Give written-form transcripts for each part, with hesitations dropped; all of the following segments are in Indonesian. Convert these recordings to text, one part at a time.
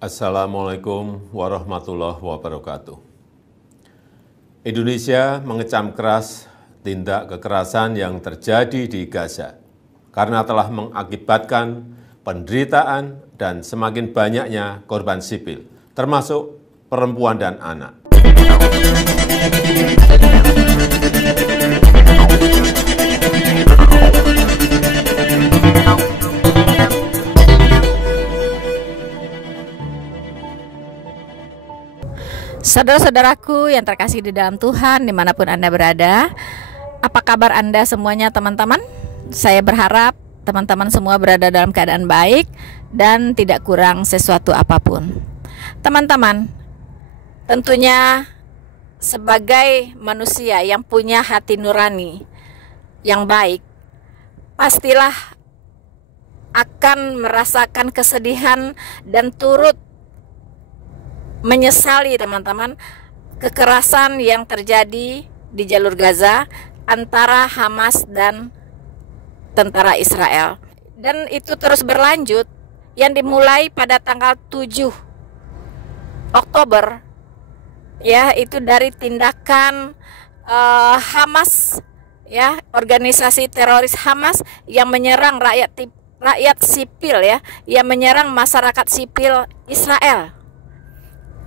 Assalamualaikum warahmatullahi wabarakatuh. Indonesia mengecam keras tindak kekerasan yang terjadi di Gaza karena telah mengakibatkan penderitaan dan semakin banyaknya korban sipil, termasuk perempuan dan anak. Saudara-saudaraku yang terkasih di dalam Tuhan, dimanapun Anda berada, apa kabar Anda semuanya teman-teman? Saya berharap teman-teman semua berada dalam keadaan baik dan tidak kurang sesuatu apapun. Teman-teman, tentunya sebagai manusia yang punya hati nurani yang baik, pastilah akan merasakan kesedihan dan turut menyesali teman-teman kekerasan yang terjadi di jalur Gaza antara Hamas dan tentara Israel, dan itu terus berlanjut yang dimulai pada tanggal 7 Oktober ya, itu dari tindakan Hamas ya, organisasi teroris Hamas yang menyerang rakyat sipil ya, yang menyerang masyarakat sipil Israel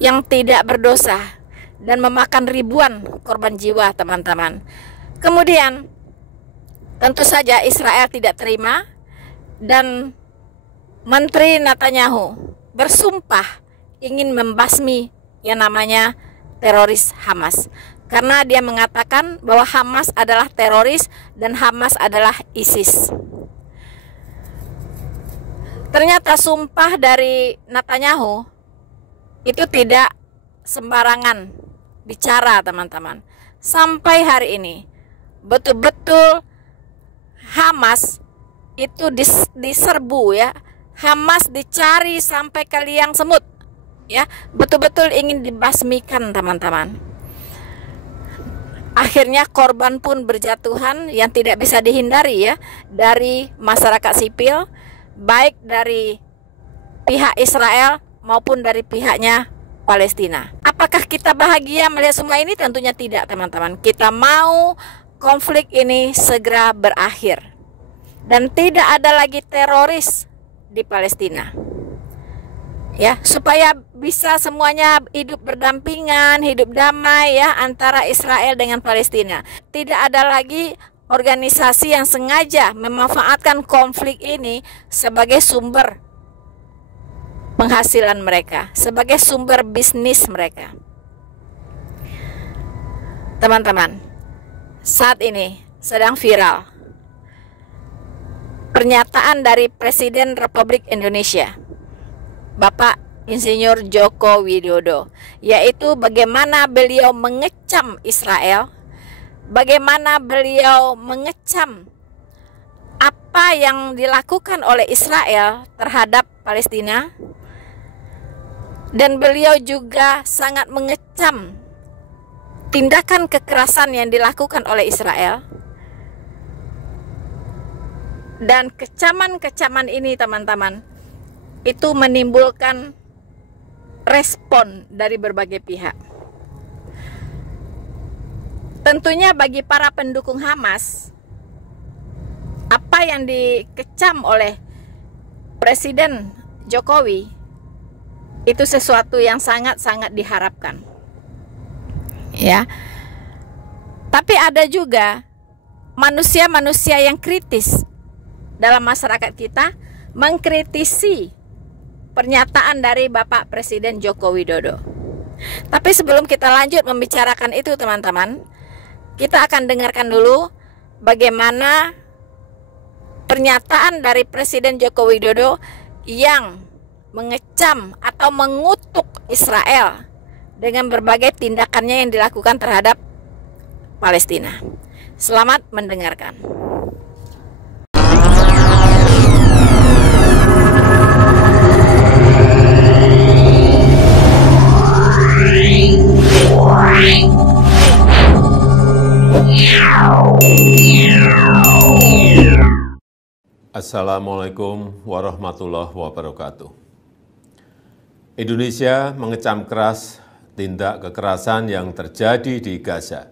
yang tidak berdosa dan memakan ribuan korban jiwa teman-teman. Kemudian tentu saja Israel tidak terima dan Menteri Netanyahu bersumpah ingin membasmi yang namanya teroris Hamas, karena dia mengatakan bahwa Hamas adalah teroris dan Hamas adalah ISIS. Ternyata sumpah dari Netanyahu itu tidak sembarangan bicara teman-teman. Sampai hari ini betul-betul Hamas itu diserbu ya. Hamas dicari sampai ke liang semut ya. Betul-betul ingin dibasmikan teman-teman. Akhirnya korban pun berjatuhan yang tidak bisa dihindari ya, dari masyarakat sipil, baik dari pihak Israel maupun dari pihaknya Palestina. Apakah kita bahagia melihat semua ini? Tentunya tidak teman-teman. Kita mau konflik ini segera berakhir dan tidak ada lagi teroris di Palestina ya, supaya bisa semuanya hidup berdampingan, hidup damai ya, antara Israel dengan Palestina. Tidak ada lagi organisasi yang sengaja memanfaatkan konflik ini sebagai sumber penghasilan mereka, sebagai sumber bisnis mereka. Teman-teman, saat ini sedang viral pernyataan dari Presiden Republik Indonesia, Bapak Insinyur Joko Widodo, yaitu bagaimana beliau mengecam Israel, bagaimana beliau mengecam apa yang dilakukan oleh Israel terhadap Palestina. Dan beliau juga sangat mengecam tindakan kekerasan yang dilakukan oleh Israel. Dan kecaman-kecaman ini teman-teman, itu menimbulkan respon dari berbagai pihak. Tentunya bagi para pendukung Hamas, apa yang dikecam oleh Presiden Jokowi itu sesuatu yang sangat-sangat diharapkan ya. Tapi ada juga manusia-manusia yang kritis dalam masyarakat kita mengkritisi pernyataan dari Bapak Presiden Joko Widodo. Tapi sebelum kita lanjut membicarakan itu teman-teman, kita akan dengarkan dulu bagaimana pernyataan dari Presiden Joko Widodo yang mengecam atau mengutuk Israel dengan berbagai tindakannya yang dilakukan terhadap Palestina. Selamat mendengarkan. Assalamualaikum warahmatullahi wabarakatuh. Indonesia mengecam keras tindak kekerasan yang terjadi di Gaza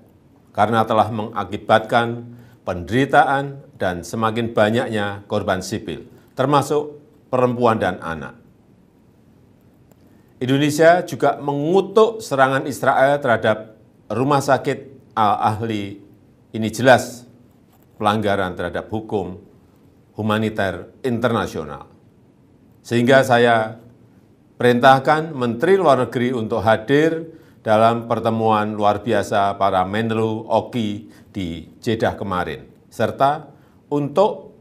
karena telah mengakibatkan penderitaan dan semakin banyaknya korban sipil, termasuk perempuan dan anak. Indonesia juga mengutuk serangan Israel terhadap rumah sakit Al-Ahli. Ini jelas pelanggaran terhadap hukum humaniter internasional. Sehingga saya perintahkan Menteri Luar Negeri untuk hadir dalam pertemuan luar biasa para Menlu Oki di Jeddah kemarin, serta untuk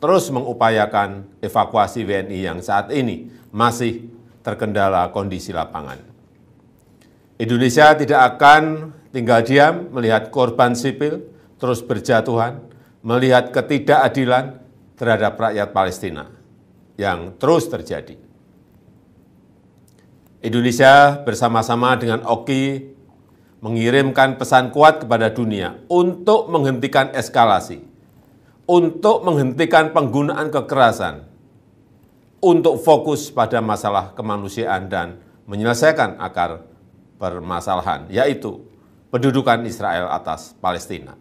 terus mengupayakan evakuasi WNI yang saat ini masih terkendala kondisi lapangan. Indonesia tidak akan tinggal diam melihat korban sipil terus berjatuhan, melihat ketidakadilan terhadap rakyat Palestina yang terus terjadi. Indonesia bersama-sama dengan Oki mengirimkan pesan kuat kepada dunia untuk menghentikan eskalasi, untuk menghentikan penggunaan kekerasan, untuk fokus pada masalah kemanusiaan dan menyelesaikan akar permasalahan, yaitu pendudukan Israel atas Palestina.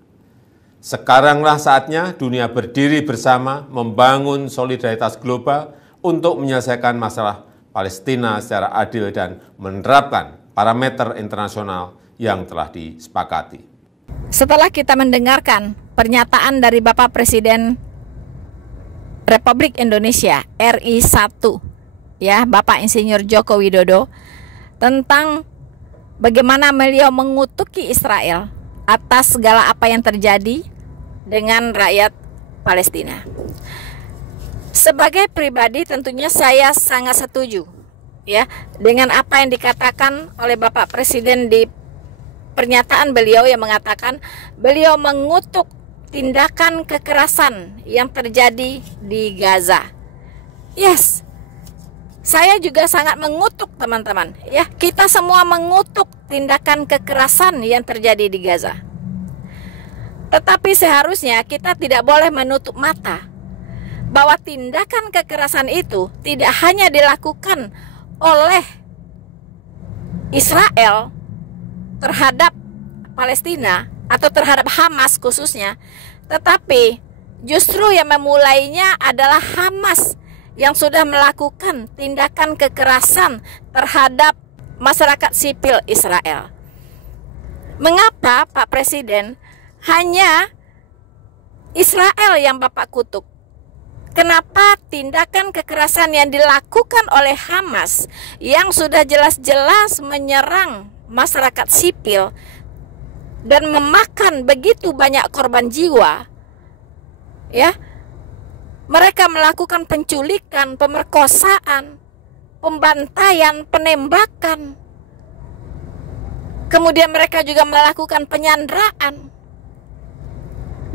Sekaranglah saatnya dunia berdiri bersama membangun solidaritas global untuk menyelesaikan masalah Palestina secara adil dan menerapkan parameter internasional yang telah disepakati. Setelah kita mendengarkan pernyataan dari Bapak Presiden Republik Indonesia RI 1, ya, Bapak Insinyur Joko Widodo, tentang bagaimana beliau mengutuki Israel atas segala apa yang terjadi dengan rakyat Palestina. Sebagai pribadi tentunya saya sangat setuju, ya, dengan apa yang dikatakan oleh Bapak Presiden di pernyataan beliau yang mengatakan beliau mengutuk tindakan kekerasan yang terjadi di Gaza. Yes, saya juga sangat mengutuk teman-teman. Ya, kita semua mengutuk tindakan kekerasan yang terjadi di Gaza. Tetapi seharusnya kita tidak boleh menutup mata bahwa tindakan kekerasan itu tidak hanya dilakukan oleh Israel terhadap Palestina atau terhadap Hamas khususnya, tetapi justru yang memulainya adalah Hamas yang sudah melakukan tindakan kekerasan terhadap masyarakat sipil Israel. Mengapa Pak Presiden hanya Israel yang Bapak kutuk? Kenapa tindakan kekerasan yang dilakukan oleh Hamas yang sudah jelas-jelas menyerang masyarakat sipil dan memakan begitu banyak korban jiwa, ya, mereka melakukan penculikan, pemerkosaan, pembantaian, penembakan, kemudian mereka juga melakukan penyanderaan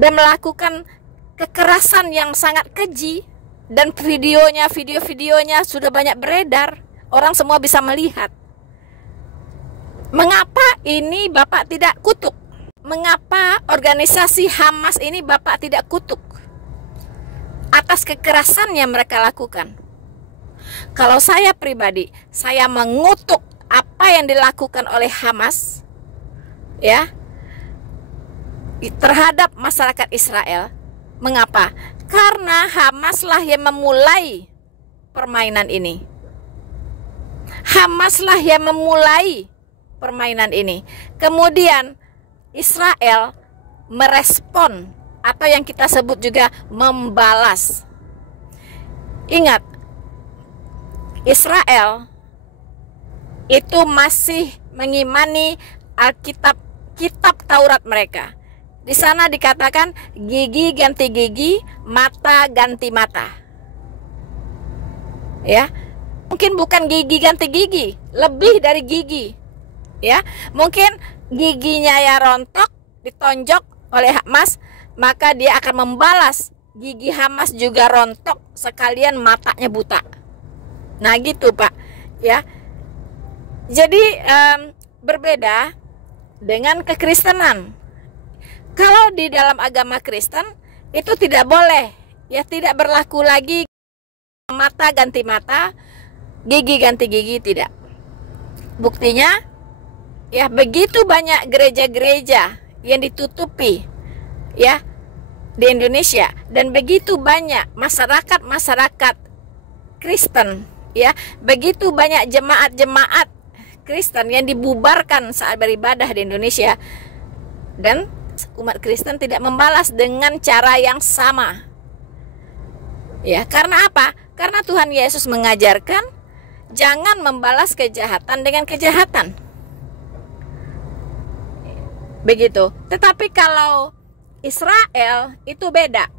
dan melakukan kekerasan yang sangat keji, dan video-videonya sudah banyak beredar, orang semua bisa melihat. Mengapa ini Bapak tidak kutuk? Mengapa organisasi Hamas ini Bapak tidak kutuk atas kekerasan yang mereka lakukan? Kalau saya pribadi, saya mengutuk apa yang dilakukan oleh Hamas, ya, terhadap masyarakat Israel. Mengapa? Karena Hamaslah yang memulai permainan ini. Hamaslah yang memulai permainan ini. Kemudian Israel merespon atau yang kita sebut juga membalas. Ingat, Israel itu masih mengimani Alkitab, kitab Taurat mereka. Di sana dikatakan gigi ganti gigi, mata ganti mata. Ya, mungkin bukan gigi ganti gigi, lebih dari gigi. Ya, mungkin giginya ya rontok, ditonjok oleh Hamas, maka dia akan membalas gigi Hamas juga rontok, sekalian matanya buta. Nah gitu Pak, ya. Jadi berbeda dengan kekristenan. Kalau di dalam agama Kristen itu tidak boleh, ya, tidak berlaku lagi mata ganti mata, gigi ganti gigi tidak. Buktinya, ya begitu banyak gereja-gereja yang ditutupi, ya, di Indonesia, dan begitu banyak masyarakat Kristen, ya, begitu banyak jemaat-jemaat Kristen yang dibubarkan saat beribadah di Indonesia, dan umat Kristen tidak membalas dengan cara yang sama. Ya, karena apa? Karena Tuhan Yesus mengajarkan jangan membalas kejahatan dengan kejahatan. Begitu. Tetapi kalau Israel itu beda.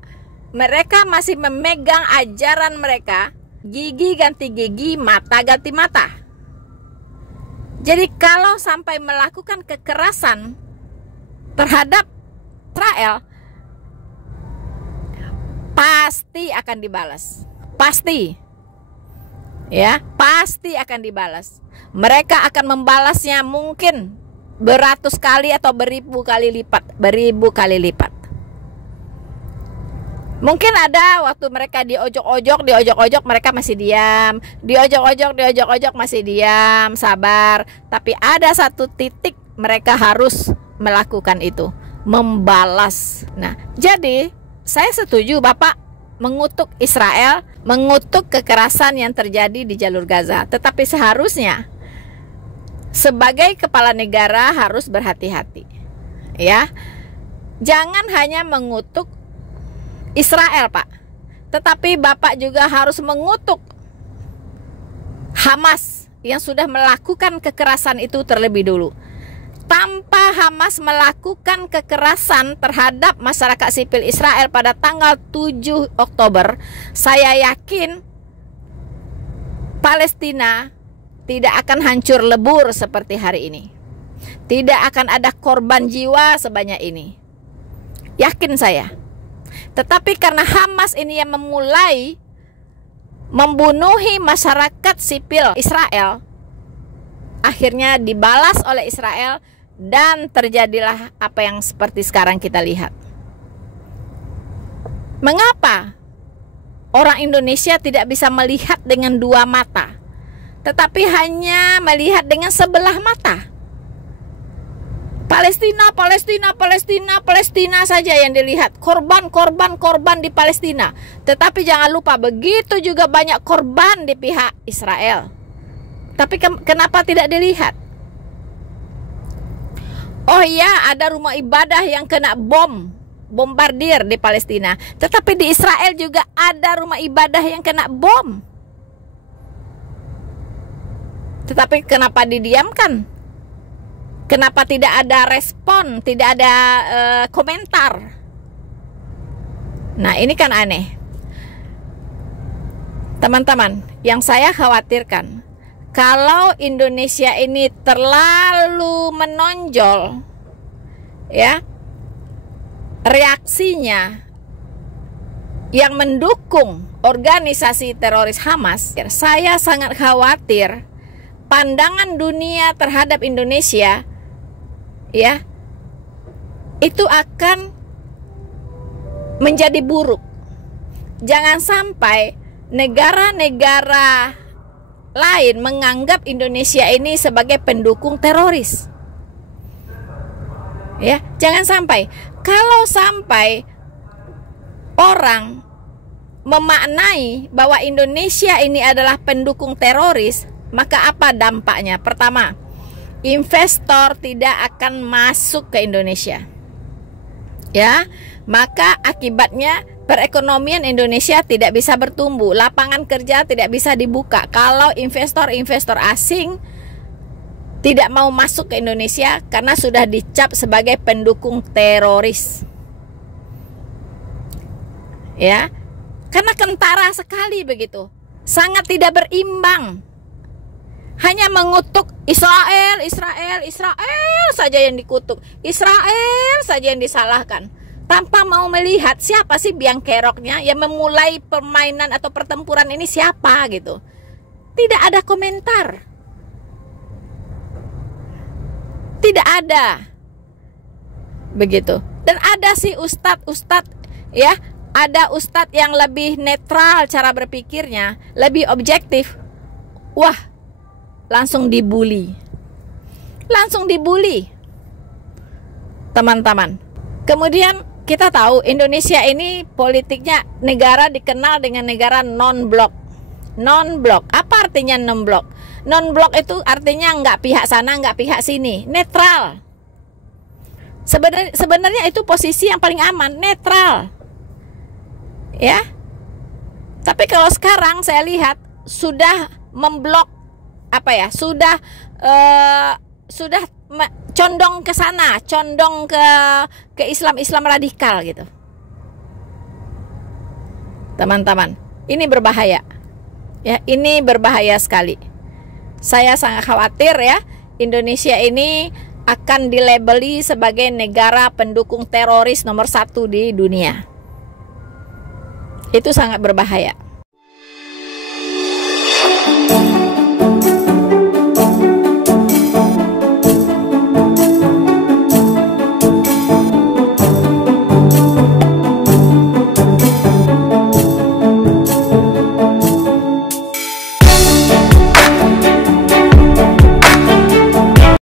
Mereka masih memegang ajaran mereka, gigi ganti gigi, mata ganti mata. Jadi kalau sampai melakukan kekerasan terhadap Israel, pasti akan dibalas. Pasti. Ya, pasti akan dibalas. Mereka akan membalasnya mungkin beratus kali atau beribu kali lipat. Mungkin ada waktu mereka diojok-ojok mereka masih diam, diojok-ojok masih diam, sabar. Tapi ada satu titik mereka harus melakukan itu, membalas. Nah, jadi saya setuju Bapak mengutuk Israel, mengutuk kekerasan yang terjadi di jalur Gaza. Tetapi seharusnya sebagai kepala negara harus berhati-hati. Ya. Jangan hanya mengutuk Israel, Pak. Tetapi Bapak juga harus mengutuk Hamas yang sudah melakukan kekerasan itu terlebih dulu. Tanpa Hamas melakukan kekerasan terhadap masyarakat sipil Israel pada tanggal 7 Oktober, saya yakin Palestina tidak akan hancur lebur seperti hari ini. Tidak akan ada korban jiwa sebanyak ini. Yakin saya. Tetapi karena Hamas ini yang memulai membunuhi masyarakat sipil Israel, akhirnya dibalas oleh Israel dan terjadilah apa yang seperti sekarang kita lihat. Mengapa orang Indonesia tidak bisa melihat dengan dua mata, tetapi hanya melihat dengan sebelah mata? Palestina saja yang dilihat. Korban di Palestina. Tetapi jangan lupa, begitu juga banyak korban di pihak Israel. Tapi kenapa tidak dilihat? Oh iya, ada rumah ibadah yang kena bombardir di Palestina. Tetapi di Israel juga ada rumah ibadah yang kena bom. Tetapi kenapa didiamkan? Kenapa tidak ada respon, tidak ada komentar? Nah, ini kan aneh. Teman-teman, yang saya khawatirkan, kalau Indonesia ini terlalu menonjol, ya, reaksinya yang mendukung organisasi teroris Hamas, saya sangat khawatir pandangan dunia terhadap Indonesia, ya, itu akan menjadi buruk. Jangan sampai negara-negara lain menganggap Indonesia ini sebagai pendukung teroris. Ya, jangan sampai. Kalau sampai orang memaknai bahwa Indonesia ini adalah pendukung teroris, maka apa dampaknya? Pertama, investor tidak akan masuk ke Indonesia. Ya, maka akibatnya perekonomian Indonesia tidak bisa bertumbuh, lapangan kerja tidak bisa dibuka kalau investor-investor asing tidak mau masuk ke Indonesia karena sudah dicap sebagai pendukung teroris. Ya, karena kentara sekali begitu, sangat tidak berimbang. Hanya mengutuk Israel saja yang dikutuk, Israel saja yang disalahkan, tanpa mau melihat siapa sih biang keroknya yang memulai permainan atau pertempuran ini, siapa gitu. Tidak ada komentar, tidak ada begitu. Dan ada sih ustadz, ya, ada ustadz yang lebih netral cara berpikirnya, lebih objektif. wah, langsung dibully. Langsung dibully, teman-teman. Kemudian kita tahu Indonesia ini politiknya negara dikenal dengan negara non-blok. Non-blok, apa artinya non-blok? Non-blok itu artinya nggak pihak sana, nggak pihak sini, netral. Sebenarnya itu posisi yang paling aman, netral. Ya. Tapi kalau sekarang saya lihat sudah memblok sudah condong ke sana, condong ke Islam radikal gitu. Teman-teman, ini berbahaya. Ya, ini berbahaya sekali. Saya sangat khawatir ya, Indonesia ini akan dilabeli sebagai negara pendukung teroris nomor 1 di dunia. Itu sangat berbahaya.